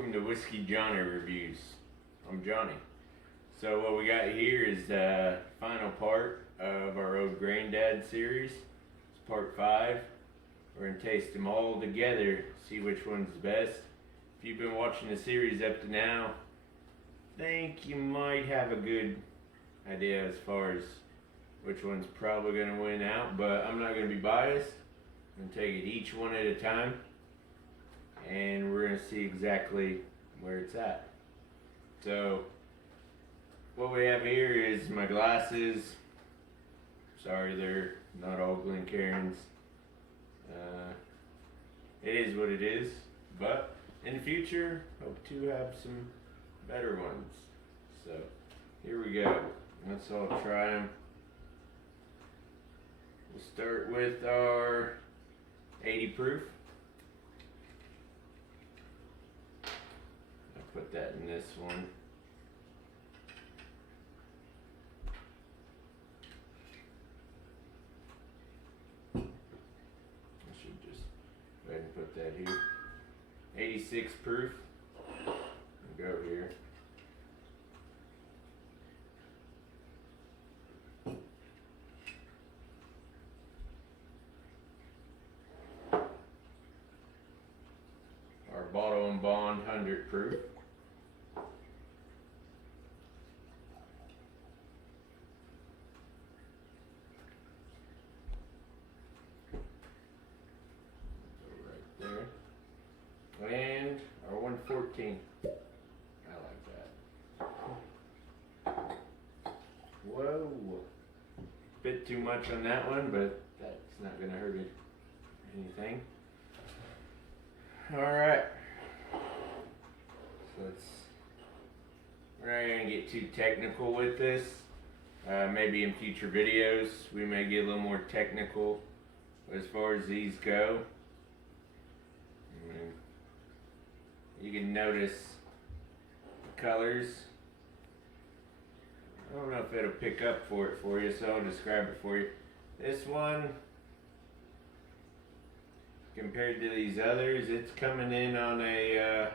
welcome to Whiskey Johnny Reviews. I'm Johnny. So what we got here is the final part of our Old Granddad series. It's part 5. We're going to taste them all together, see which one's the best. If you've been watching the series up to now, I think you might have a good idea as far as which one's probably going to win out, but I'm not going to be biased. I'm going to take it each one at a time, and we're going to see exactly where it's at. So what we have here is my glasses. Sorry, they're not all Glencairns. It is what it is, but in the future, hope to have some better ones. So here we go. Let's all try them. We'll start with our 80 proof. I'll put that in this one. I should just go ahead and put that here. 86 proof. Go here. Our Bottle and Bond 100 proof. Go right there. And our 114. I like that. Whoa. Bit too much on that one, but that's not going to hurt it anything. Alright. So we're not going to get too technical with this. Maybe in future videos we may get a little more technical as far as these go. You can notice the colors. I don't know if it'll pick up for it for you, so I'll describe it for you. This one, compared to these others, it's coming in on a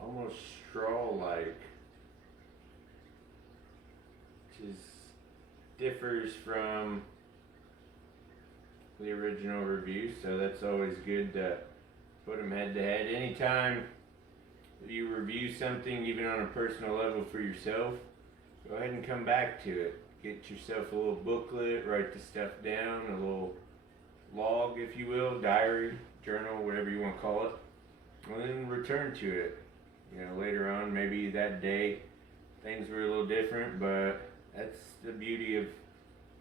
almost straw-like, which differs from the original review, so that's always good to put them head to head. Anytime you review something, even on a personal level for yourself, go ahead and come back to it. Get yourself a little booklet, write the stuff down, a little log, if you will, diary, journal, whatever you want to call it, and then return to it. You know, later on, maybe that day, things were a little different, but that's the beauty of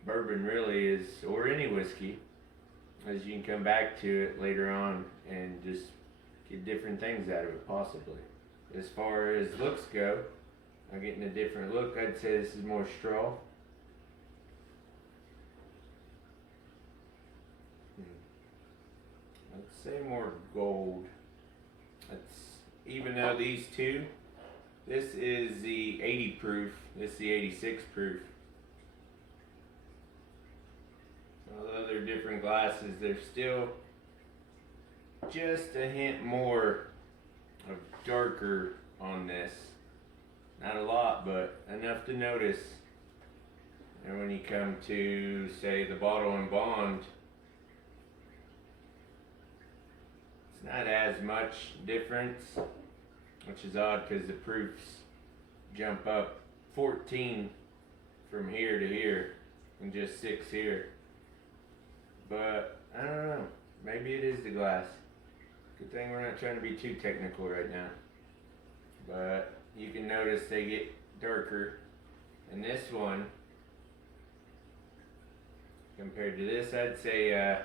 bourbon, really, is, or any whiskey, as you can come back to it later on and just get different things out of it, possibly. As far as looks go, I'm getting a different look. I'd say this is more straw. I'd say more gold. That's, even though these two, this is the 80 proof, this is the 86 proof. Although they're different glasses, they're still just a hint more of darker on this. Not a lot, but enough to notice. And when you come to, say, the Bottle and Bond, it's not as much difference, which is odd because the proofs jump up 14 from here to here and just 6 here. But I don't know, maybe it is the glass. Good thing we're not trying to be too technical right now. But you can notice they get darker. And this one, compared to this, I'd say a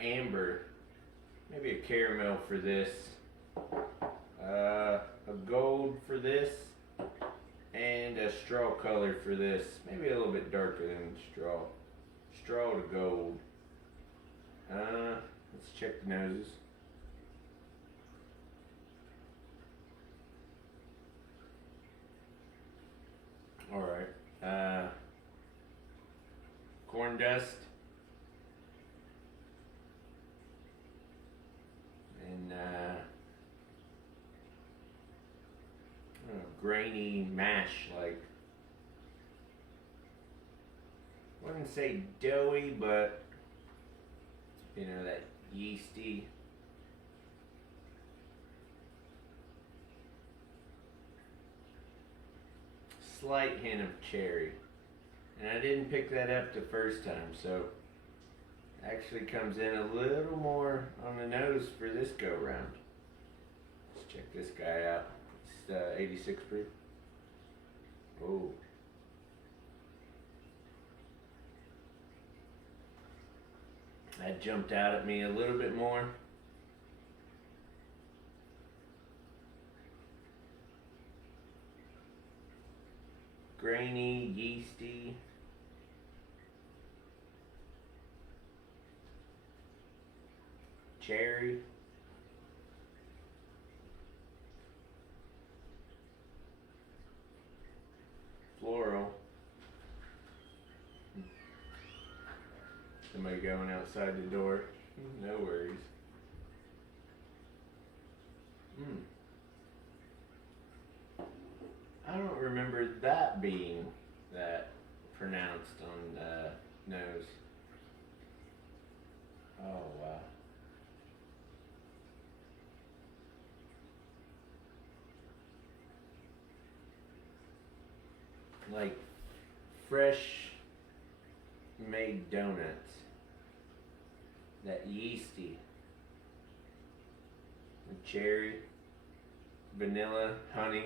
amber, maybe a caramel for this, a gold for this, and a straw color for this. Maybe a little bit darker than straw. Straw to gold. Let's check the noses. Alright. Corn dust. And grainy mash, like, I wouldn't say doughy, but that yeasty. Slight hint of cherry. And I didn't pick that up the first time, so actually comes in a little more on the nose for this go round. Let's check this guy out. It's 86 proof. Oh. That jumped out at me a little bit more. Grainy, yeasty. Cherry. Floral. Somebody going outside the door. No worries. I don't remember that being that pronounced on the nose. Oh, wow. Like fresh made donuts. That yeasty. Cherry, vanilla, honey.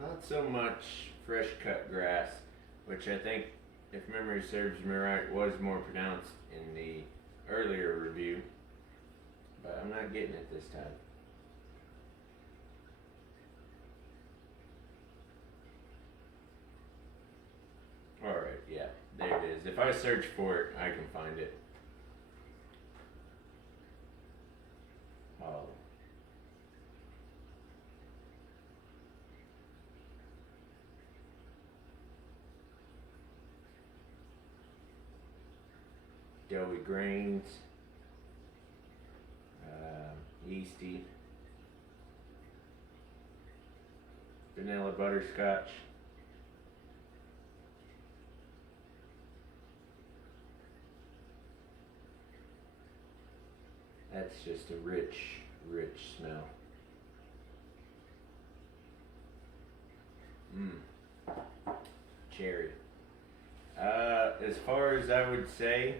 Not so much fresh cut grass, which I think, if memory serves me right, was more pronounced in the earlier review. But I'm not getting it this time. Alright, yeah, there it is. If I search for it, I can find it. Oh. Doughy grains, yeasty, vanilla butterscotch. That's just a rich, rich smell. Cherry. As far as I would say,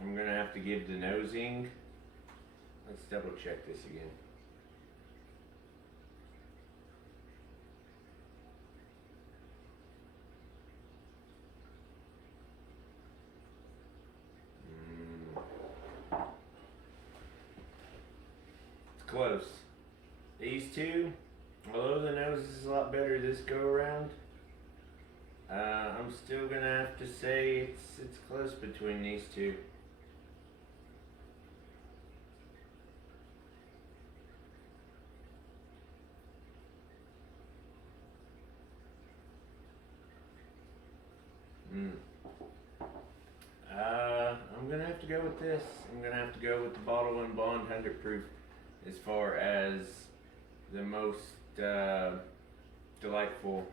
I'm gonna have to give the nosing. Let's double check this again. It's close. These two, although the nose is a lot better this go around, I'm still gonna have to say it's close between these two. I'm gonna have to go with this. I'm gonna have to go with the Bottle and Bond 100 proof as far as the most delightful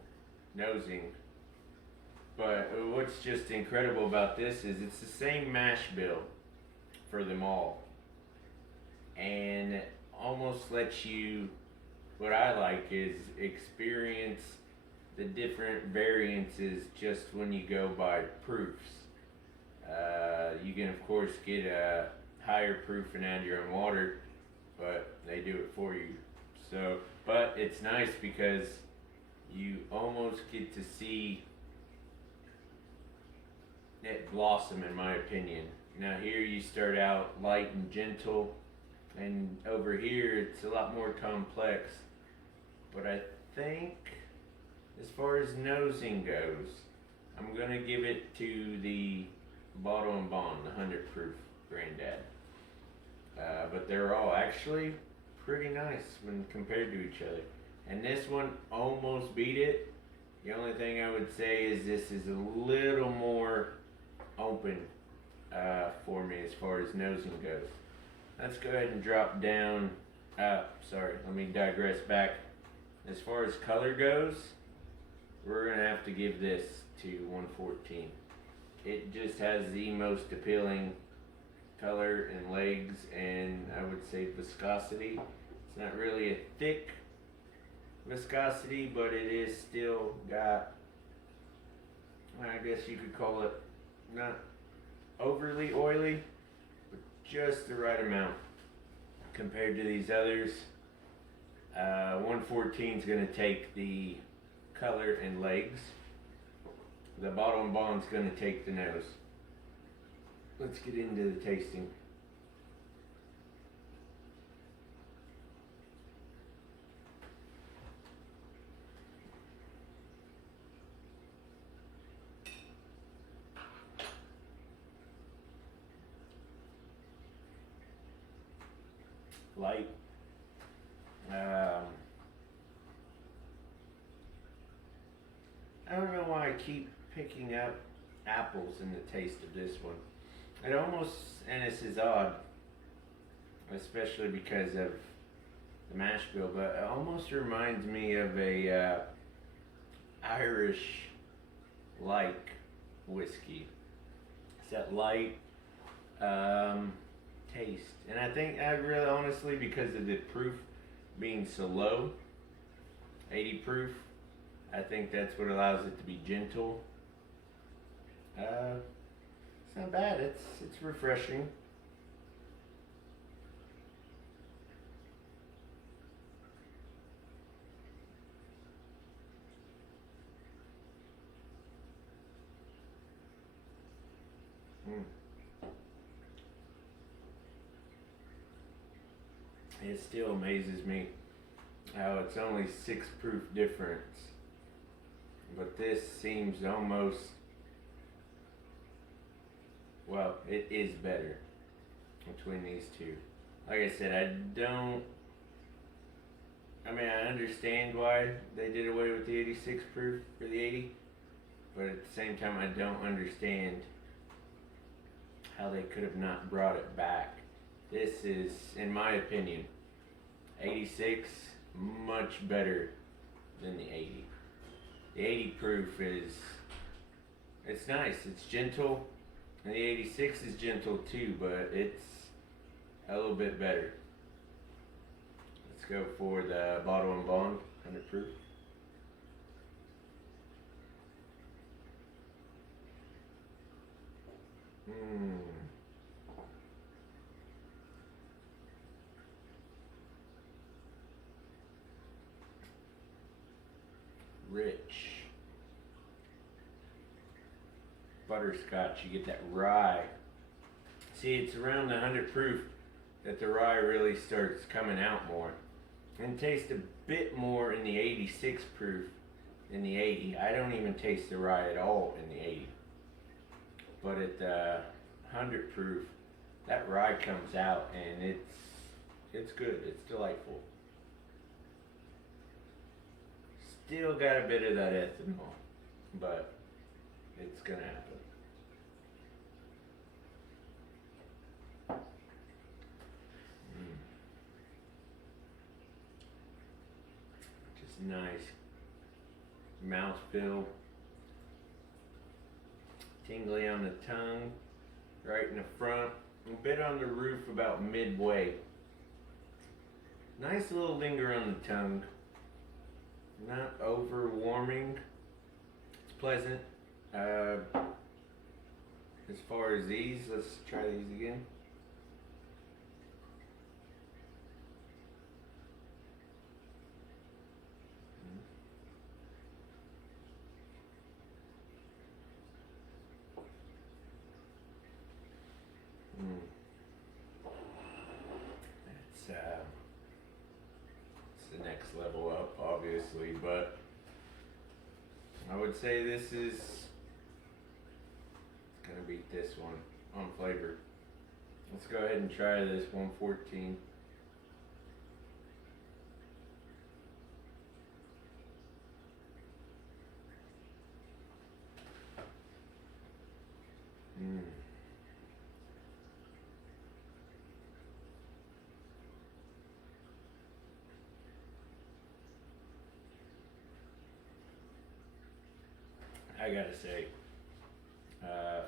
nosing. But what's just incredible about this is it's the same mash bill for them all, and it almost lets you, what I like is experience the different variances just when you go by proofs. You can of course get a higher proof and add your own water, but they do it for you. So, but it's nice because you almost get to see it blossom, in my opinion. Now here you start out light and gentle, and over here it's a lot more complex. But I think as far as nosing goes, I'm gonna give it to the Bottle and Bond, the 100 proof Granddad. But they're all actually pretty nice when compared to each other. And this one almost beat it, The only thing I would say is this is a little more open for me as far as nosing goes. Let's go ahead and drop down. Sorry, let me digress back. As far as color goes, we're gonna have to give this to 114. It just has the most appealing color and legs, and I would say viscosity. It's not really a thick viscosity, but it is still got, I guess you could call it not overly oily, but just the right amount compared to these others. 114 is going to take the color and legs. The Bottle and Bond's going to take the nose. Let's get into the tasting. Light. I don't know why I keep picking up apples in the taste of this one. It almost, and this is odd, especially because of the mash bill, but it almost reminds me of a Irish-like whiskey. It's that light taste. And I think I really honestly, because of the proof being so low, 80 proof, I think that's what allows it to be gentle. It's not bad. It's refreshing. It still amazes me how it's only 6 proof difference, but this seems almost, well, it is better between these two. Like I said, I understand why they did away with the 86 proof for the 80, but at the same time I don't understand how they could have not brought it back. This is, in my opinion, 86 much better than the 80. The 80 proof it's nice, it's gentle, and the 86 is gentle too, but it's a little bit better. Let's go for the Bottle and Bond 100 proof. Rich butterscotch. You get that rye. See, it's around the 100 proof that the rye really starts coming out more, and tastes a bit more in the 86 proof than the 80. I don't even taste the rye at all in the 80, but at the 100 proof, that rye comes out, and it's good. It's delightful. Still got a bit of that ethanol, but it's gonna happen. Just nice mouthfeel, tingly on the tongue, right in the front, a bit on the roof about midway. Nice little linger on the tongue. Not over warming. It's pleasant. As far as these, let's try these again. It's the next level up, obviously, but I would say this is gonna beat this one on flavor. Let's go ahead and try this 114. I gotta say,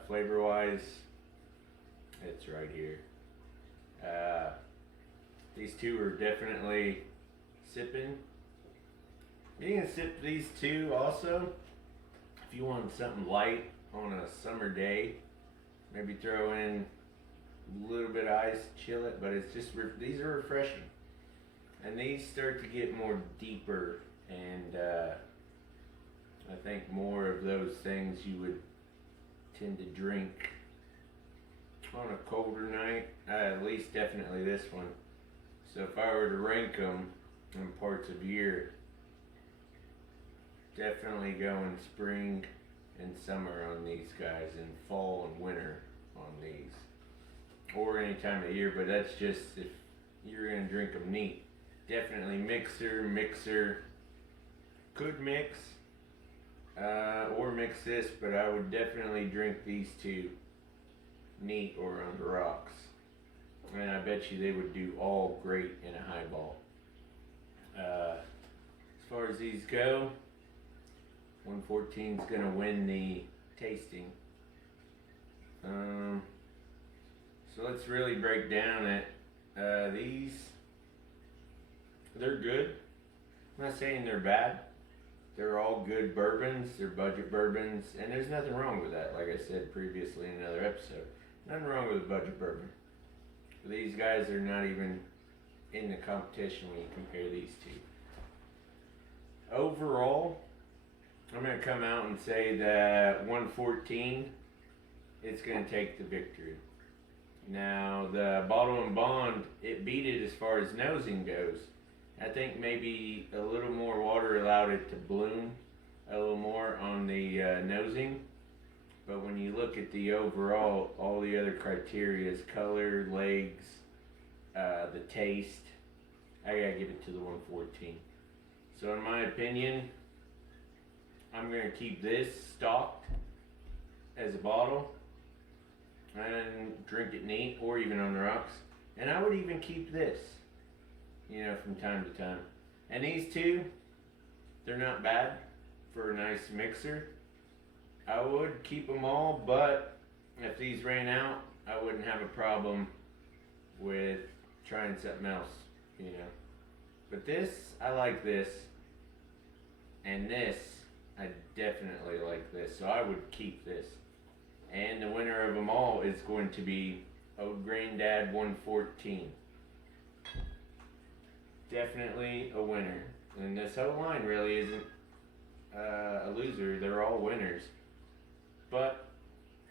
flavor wise, it's right here. These two are definitely sipping. You can sip these two also if you want something light on a summer day. Maybe throw in a little bit of ice, chill it, but it's just these are refreshing, and these start to get more deeper, and I think more of those things you would tend to drink on a colder night. At least definitely this one. So if I were to rank them in parts of year, definitely go in spring and summer on these guys, and fall and winter on these, or any time of year. But that's just if you're gonna drink them neat. Definitely mixer could mix or mix this, but I would definitely drink these two neat or on the rocks, and I bet you they would do all great in a highball. As far as these go, 114 is gonna win the tasting. So let's really break down it. These, they're good. I'm not saying they're bad. They're all good bourbons. They're budget bourbons, and there's nothing wrong with that. Like I said previously in another episode, nothing wrong with a budget bourbon. But these guys are not even in the competition when you compare these two. Overall, I'm going to come out and say that 114 is going to take the victory. Now, the Bottle and Bond, it beat it as far as nosing goes. I think maybe a little more water allowed it to bloom a little more on the nosing. But when you look at the overall, all the other criteria is color, legs, the taste, I gotta give it to the 114. So in my opinion, I'm gonna keep this stocked as a bottle and drink it neat or even on the rocks. And I would even keep this, from time to time. And these two, they're not bad for a nice mixer. I would keep them all, but if these ran out, I wouldn't have a problem with trying something else, But this, I like this, and this, I definitely like this, so I would keep this. And the winner of them all is going to be Old Granddad 114. Definitely a winner. And this whole line really isn't a loser. They're all winners. But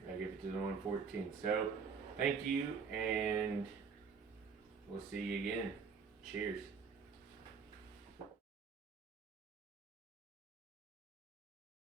I give it to the 114. So thank you, and we'll see you again. Cheers.